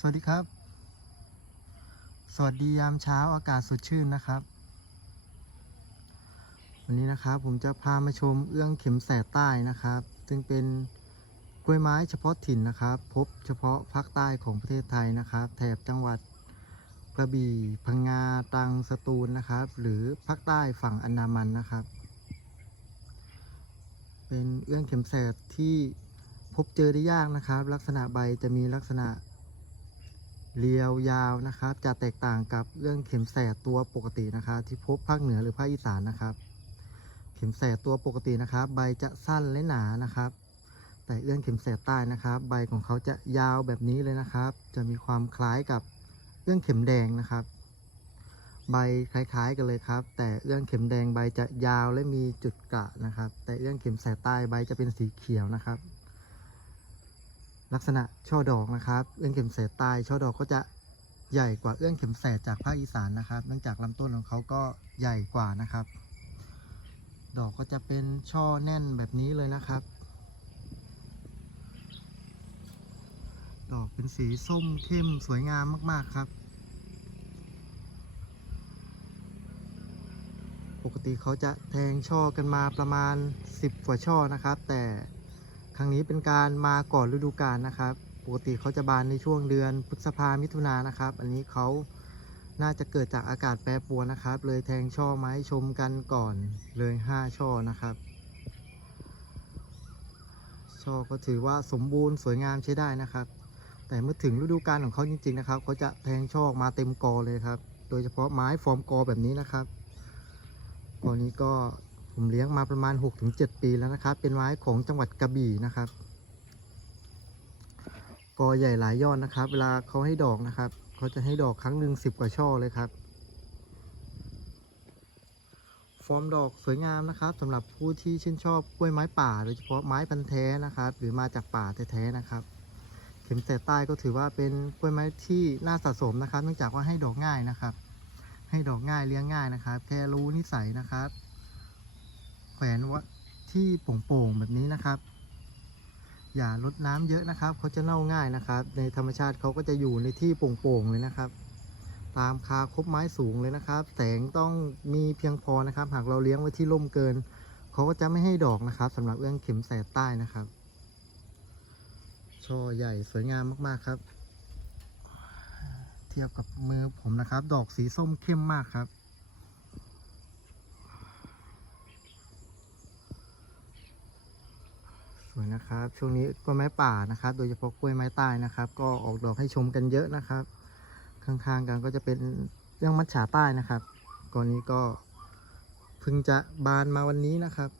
สวัสดีครับ สวัสดียามเช้าอากาศสดชื่นนะครับ วันนี้นะครับผมจะพามาชมเอื้องเข็มแสใต้นะครับ ซึ่งเป็นกล้วยไม้เฉพาะถิ่นนะครับ พบเฉพาะภาคใต้ของประเทศไทยนะครับ แถบจังหวัดกระบี่พังงาตรังสตูลนะครับ หรือภาคใต้ฝั่งอันดามันนะครับ เป็นเอื้องเข็มแสที่พบเจอได้ยากนะครับ ลักษณะใบจะมีลักษณะ เรียวยาวนะครับ จะแตกต่างกับเอื้องเข็มแสดตัวปกตินะครับ ที่พบภาคเหนือหรือภาคอีสานนะครับ เข็มแสดตัวปกตินะครับ ใบจะสั้นและหนานะครับ แต่เอื้องเข็มแสดใต้นะครับ ใบของเขาจะยาวแบบนี้เลยนะครับ จะมีความคล้ายกับเอื้องเข็มแดงนะครับ ใบคล้ายๆกันเลยครับ แต่เอื้องเข็มแดงใบจะยาวและมีจุดกระนะครับ แต่เอื้องเข็มแสดใต้ใบจะเป็นสีเขียวนะครับ ลักษณะช่อดอกนะครับ เอื้องเข็มแสดใต้ช่อดอกก็จะใหญ่กว่าเอื้องเข็มแสดจากภาคอีสานนะครับ เนื่องจากลำต้นของเขาก็ใหญ่กว่านะครับ ดอกก็จะเป็นช่อแน่นแบบนี้เลยนะครับ ดอกเป็นสีส้มเข้มสวยงามมาก ๆครับ ปกติเขาจะแทงช่อกันมาประมาณ 10 กว่าช่อนะครับ แต่ ครั้งนี้เป็นการมาก่อนฤดูกาลนะครับ ปกติเขาจะบานในช่วงเดือนพฤษภามิถุนายนนะครับ อันนี้เขาน่าจะเกิดจากอากาศแปรปรวนนะครับ เลยแทงช่อไม้ชมกันก่อนเลย 5 ช่อนะครับ ช่อก็ถือว่าสมบูรณ์สวยงามใช้ได้นะครับ แต่เมื่อถึงฤดูกาลของเขาจริง ๆ นะครับเขาจะแทงช่อมาเต็มกอเลยครับ โดยเฉพาะไม้ฟอร์มกอแบบนี้นะครับกอนี้ก็ ผมเลี้ยงมาประมาณ 6-7 ปีแล้วนะครับ เป็นไม้ของจังหวัดกระบี่นะครับกอใหญ่หลายยอดนะครับ เวลาเขาให้ดอกนะครับเขาจะให้ดอกครั้งหนึ่งสิบกว่าช่อเลยครับ ฟอร์มดอกสวยงามนะครับสำหรับผู้ที่ชื่นชอบกล้วยไม้ป่าโดยเฉพาะไม้พันธุ์แท้นะครับ หรือมาจากป่าแท้ๆนะครับ เข็มแสดใต้ก็ถือว่าเป็นกล้วยไม้ที่น่าสะสมนะครับ เนื่องจากว่าให้ดอกง่ายนะครับ ให้ดอกง่ายเลี้ยงง่ายนะครับ แค่รู้นิสัยนะครับ แขวนว่าที่โป่งๆแบบนี้นะครับ อย่าลดน้ำเยอะนะครับเขาจะเน่าง่ายนะครับ ในธรรมชาติเขาก็จะอยู่ในที่โป่งๆเลยนะครับ ตามคาคบไม้สูงเลยนะครับ แสงต้องมีเพียงพอนะครับ หากเราเลี้ยงไว้ที่ร่มเกินเขาก็จะไม่ให้ดอกนะครับสำหรับเอื้องเข็มแสดใต้นะครับช่อใหญ่สวยงามมากๆครับ เทียบกับมือผมนะครับ ดอกสีส้มเข้มมากครับ วยนะครับ ช่วงนี้กล้วยไม้ป่านะครับ โดยเฉพาะกล้วยไม้ใต้นะครับ ก็ออกดอกให้ชมกันเยอะนะครับ ข้างๆกันก็จะเป็นเรื่องมัจฉาใต้นะครับก่อนนี้ก็เพิ่งจะบานมาวันนี้นะครับ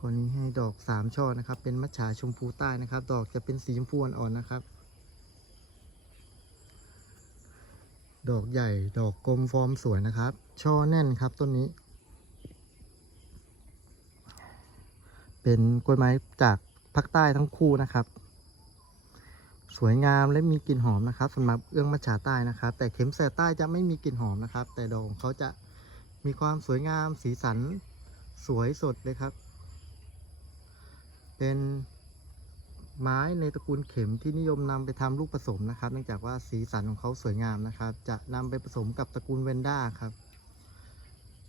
ก่อนนี้ให้ดอกสามช่อนะครับ เป็นมัจฉาชมพูใต้นะครับ ดอกจะเป็นสีชมพูอ่อนๆนะครับ ดอกใหญ่ดอกกลมฟอร์มสวยนะครับ ช่อแน่นครับต้นนี้ เป็นกล้วยไม้จากภาคใต้ทั้งคู่นะครับ สวยงามและมีกลิ่นหอมนะครับสำหรับเอื้องมัจฉาใต้นะครับ แต่เข็มแสใต้จะไม่มีกลิ่นหอมนะครับ แต่ดอกของเขาจะมีความสวยงามสีสันสวยสดเลยครับ เป็นไม้ในตระกูลเข็มที่นิยมนำไปทำลูกผสมนะครับ เนื่องจากว่าสีสันของเขาสวยงามนะครับ จะนำไปผสมกับตระกูลเวนด้าครับ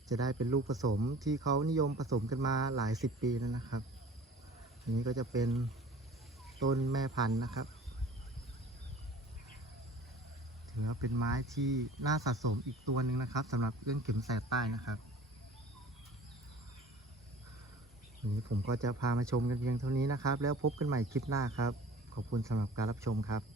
จะได้เป็นลูกผสมที่เขานิยมผสมกันมาหลายสิบปีแล้วนะครับ อันนี้ก็จะเป็นต้นแม่พันธุ์นะครับ ถือว่าเป็นไม้ที่น่าสะสมอีกตัวหนึ่งนะครับสำหรับเรื่องเข็มแสดใต้นะครับวันนี้ผมก็จะพามาชมกันเพียงเท่านี้นะครับ แล้วพบกันใหม่คลิปหน้าครับ ขอบคุณสำหรับการรับชมครับ